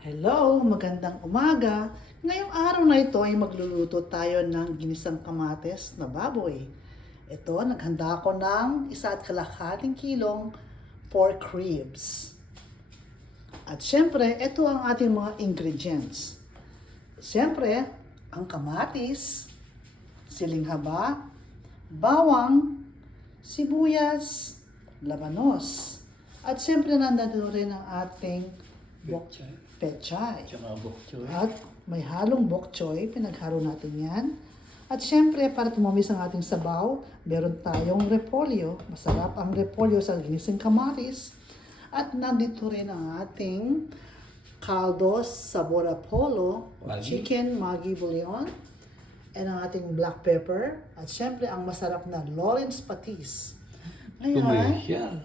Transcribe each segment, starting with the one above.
Hello, magandang umaga. Ngayong araw na ito ay magluluto tayo ng ginisang kamates na baboy. Ito, naghanda ako ng 1.5 kilong pork ribs. At syempre, ito ang ating mga ingredients. Syempre, ang kamatis, siling haba, bawang, sibuyas, labanos. At syempre, nandito rin ang ating Pechay. pechay. Tsaka bok choy. At may halong bok choy, pinaghalo natin yan. At syempre, para tumamis ang ating sabaw, meron tayong repolyo. Masarap ang repolyo sa ginising kamatis. At nandito rin ang ating caldo sabor Apollo, Maggi. chicken Maggi bouillon, and ang ating black pepper. At syempre, ang masarap na Lawrence patis. Ngayon, Commercial.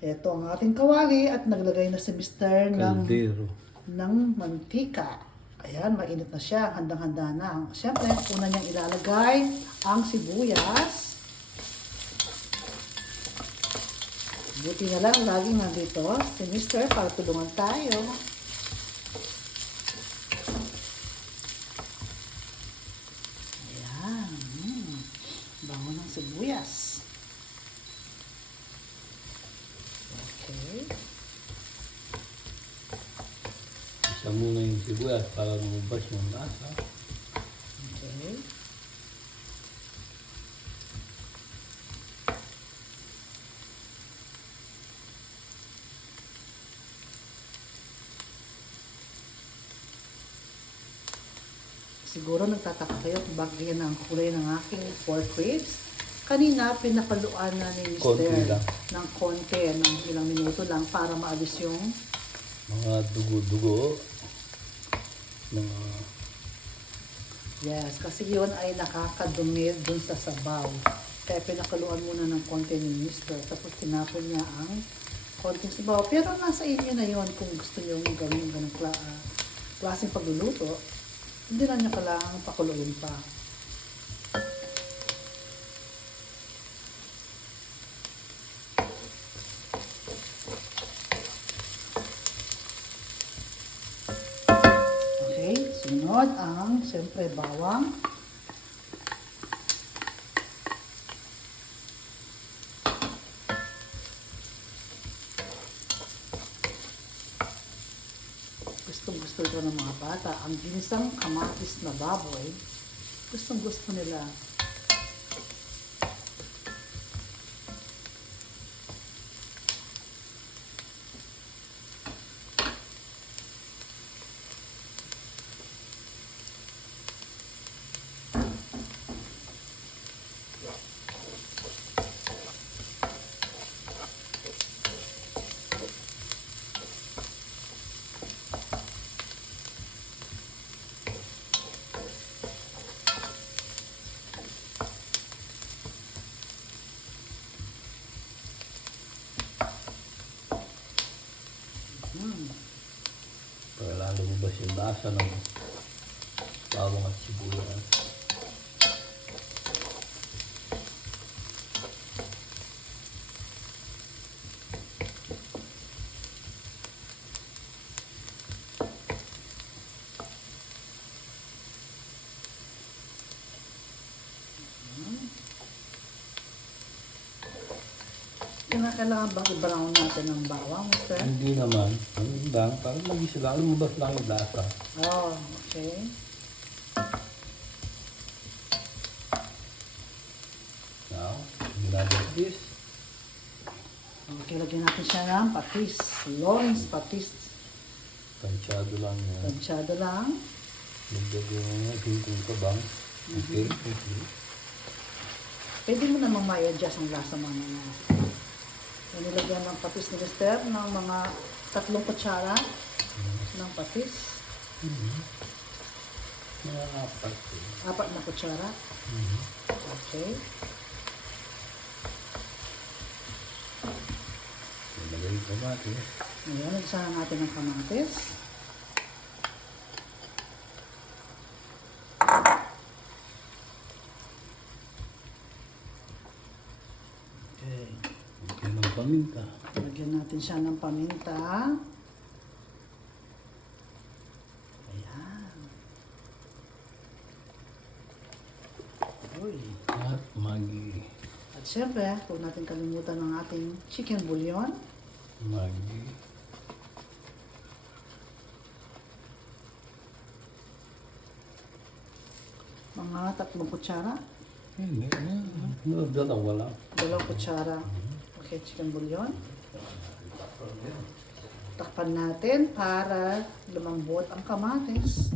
ito ang ating kawali at naglagay na si Mr. Caldero. ng mantika. Ayan, mainit na siya. Handang-handa na. Siyempre, una niyang ilalagay ang sibuyas. Buti na lang, laging nandito si Mr. para tulungan tayo. Ayan. Bango ng sibuyas. Okay. Isa muna yung sibuyas para lumabas yung lasa. Okay. Siguro nagtataka kayo kung bakit yan ang kulay ng aking pork ribs. Kanina, pinakaluan na ni Mr. Konti lang. ng konti, ng ilang minuto lang para maalis yung Mga dugo-dugo. Mga yes, kasi yun ay nakakadumi dun sa sabaw. Kaya pinakaluan muna ng konti ni Mr. Tapos tinapon niya ang konting sabaw. Pero nasa inyo na yon kung gusto niyo gawin yung ganong klaseng pagluluto. Hindi lang niya kailangang pakuluin pa. Okay, sunod ang siyempre bawang. Gustong-gusto ito ng mga bata. Ang ginisang kamatis na baboy, gustong-gusto nila. para lalo lumabas yung lasa ng bawang at sibuyas. Kailangan bang i-brown natin ng bawang, Mr.? Hindi naman. Ano lang, parang mag-isa lang. Lumabas lang yung lasa. Oh, okay. Now, ginagawa this. Okay, lagyan natin siya ng patis. Lawrence patis. Tansyado lang yan. Tansyado lang. Nagdagyan ng hintong kabang. Okay. Okay. Pwede mo namang may-adjust ang lasa mamaya. Nilagyan ng patis ni Mr. ng mga 3 kutsara ng patis. Mga apat. 4 na kutsara. Okay. Nilagay yung kamatis. Ngayon, nagsahan natin ng kamatis. Okay. Lagyan ng paminta. Lagyan natin siya ng paminta. syempre, huwag natin kalimutan ng ating chicken bouillon. Maggi. Mga 3 kutsara. Hindi. Dalawa lang. 2 kutsara. Okay, chicken bouillon. Takpan natin para lumambot ang kamatis.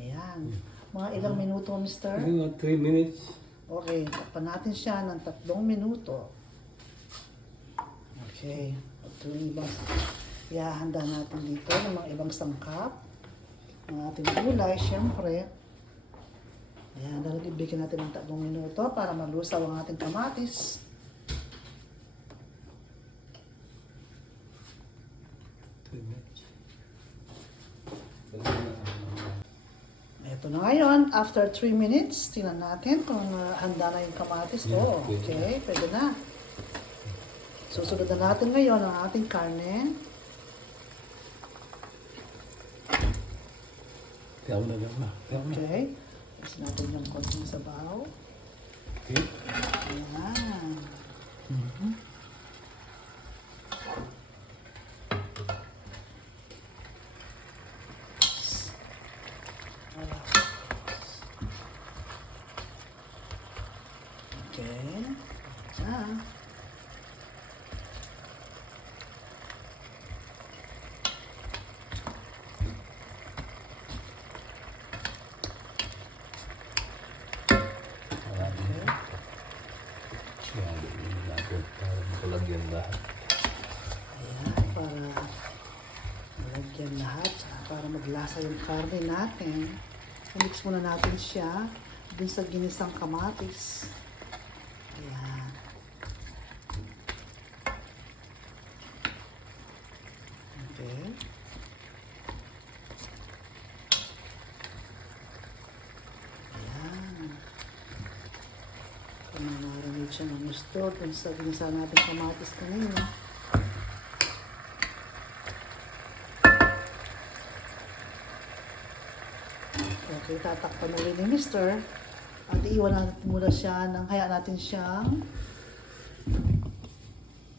Ayan. Mga ilang minuto, mister? Mga 3 minutes. Okay, takpan natin siya ng 3 minuto. Okay. At yung ibang, ihahanda natin dito ng mga ibang sangkap. Ang ating gulay, syempre. Ayan, lalagyan natin ng 3 minuto para malusaw ang ating kamatis. Ito na ngayon, after 3 minutes, tingnan natin kung handa na yung kamatis. Yeah, Oh, pwede okay, pwede na. Susunod na natin ngayon ang ating karne. Tiyaw na lang na. Okay. Kasi natin yung konting sabaw. Okay. Ayan. Okay. Ah. Palagyan lahat. Ayan, para malagyan lahat, saka para maglasa yung karne natin. I-mix muna natin siya dun sa ginisang kamatis. Ayan. Okay. Ayan. Kung narinig siya ng gusto dun sa ginisa natin kamatis kanina. Okay, tatakpan na rin ni Mister. At iiwan natin muna siya hayaan natin siyang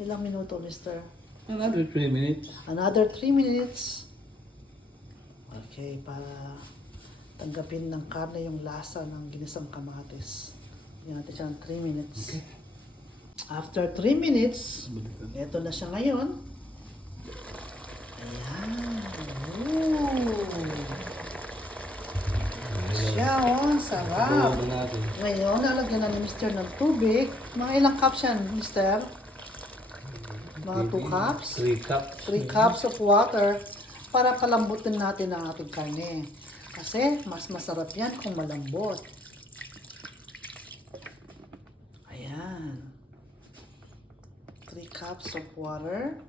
ilang minuto, Mister? Another 3 minutes. Another 3 minutes. Okay, para tanggapin ng karne yung lasa ng ginisang kamatis. Bigyan natin siya ng 3 minutes. Okay. After 3 minutes, eto na siya ngayon. Ayan. Ooh. Siya, oh, sarap. Tuloy na natin. Ngayon, lalagyan na ni Mr. ng tubig. Mga ilang cups yan, Mr.? Mga 2 cups? 3 cups. 3 cups of water para palambutin natin ang ating karne. Kasi mas masarap yan kung malambot. Ayan. 3 cups of water.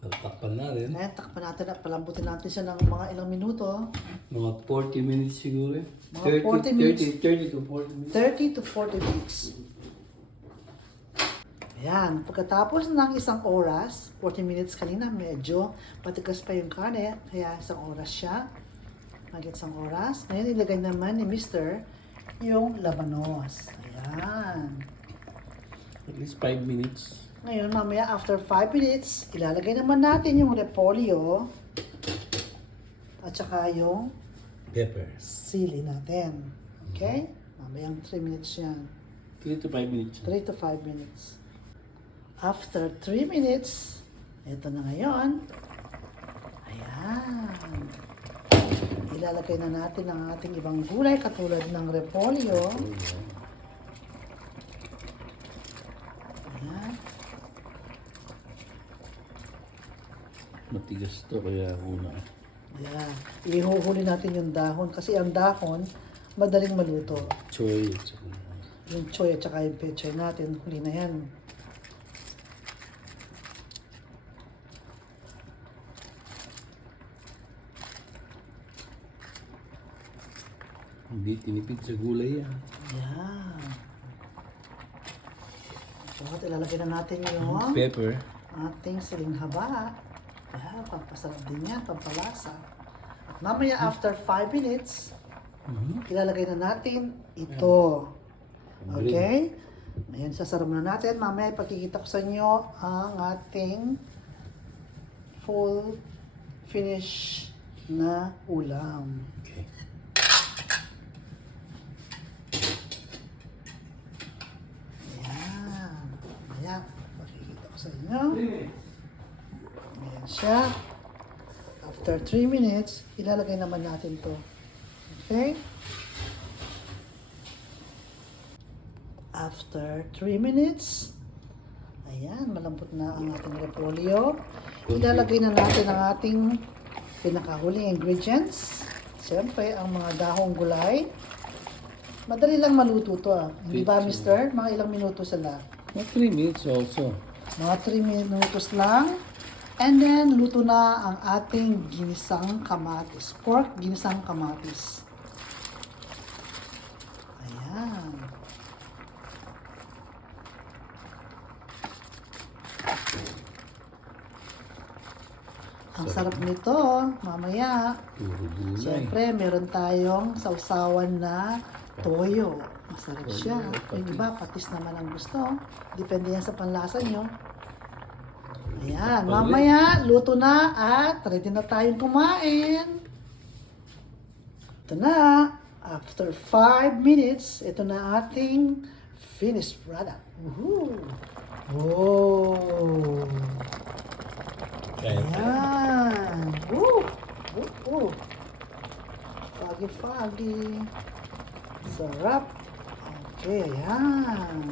Takpan na rin. Ayan, takpan natin at palambutin natin siya ng mga ilang minuto. Mga 40 minutes siguro eh. Mga 40 minutes. 30 to 40 minutes. 30 to 40 minutes. Ayan, pagkatapos ng 1 oras, 40 minutes kanina, medyo matigas pa yung karne, kaya 1 oras siya. Magit 1 oras. Ngayon, ilagay naman ni Mr. yung labanos. Ayan. At least 5 minutes. Ngayon, mamaya, after 5 minutes, ilalagay naman natin yung repolyo at saka yung Pepper. sili natin. Okay? Mamaya, 3 minutes yan. 3 to 5 minutes. 3 to 5 minutes. After 3 minutes, ito na ngayon. Ayan. Ilalagay na natin ang ating ibang gulay katulad ng repolyo. Ayan. Matigas to kaya una. Ayan. Ihuhuli natin yung dahon kasi ang dahon madaling maluto. Choy. Yung choy at saka yung pechay natin, huli na yan. Hindi tinipid sa gulay yan. Ayan. So, at ilalagay na natin yung Pepper. ating siling haba. Ayan, pampasarap din yan, pampalasa. At mamaya, after 5 minutes, ilalagay na natin ito. Okay? Ayan, sasarap na natin. Mamaya ipakikita ko sa inyo ang ating full finish na ulam. Okay. Ayan. Ayan, pakikita ko sa inyo. Ayan siya. After 3 minutes, ilalagay naman natin to. Okay? After 3 minutes, ayan, malambot na ang ating repolyo. Ilalagay na natin ang ating pinakahuling ingredients. Siyempre, ang mga dahong gulay. Madali lang maluto to ah. Hindi ba, mister? Mga ilang minuto sila. 3 minutes also. Mga 3 minutos lang. And then, luto na ang ating ginisang kamatis. Pork ginisang kamatis. Ayan. Ang sarap nito, mamaya. Puro gulay. Siyempre, meron tayong sausawan na toyo. Masarap siya. Yung iba, patis naman ang gusto. Depende yan sa panlasa nyo. Ayan, mamaya, luto na at ready na tayong kumain. Ito na. After 5 minutes, ito na ating finished product. Woohoo! Oh! Kaya Ayan. Woo! Woo! Foggy. Sarap. Okay, ayan.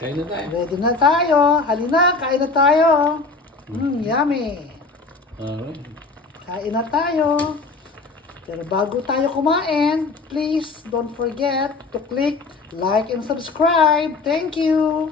Kain na tayo. Ready na tayo. Halina, kain na tayo. Yummy. Alright. Kain na tayo. Pero bago tayo kumain, please don't forget to click like and subscribe. Thank you.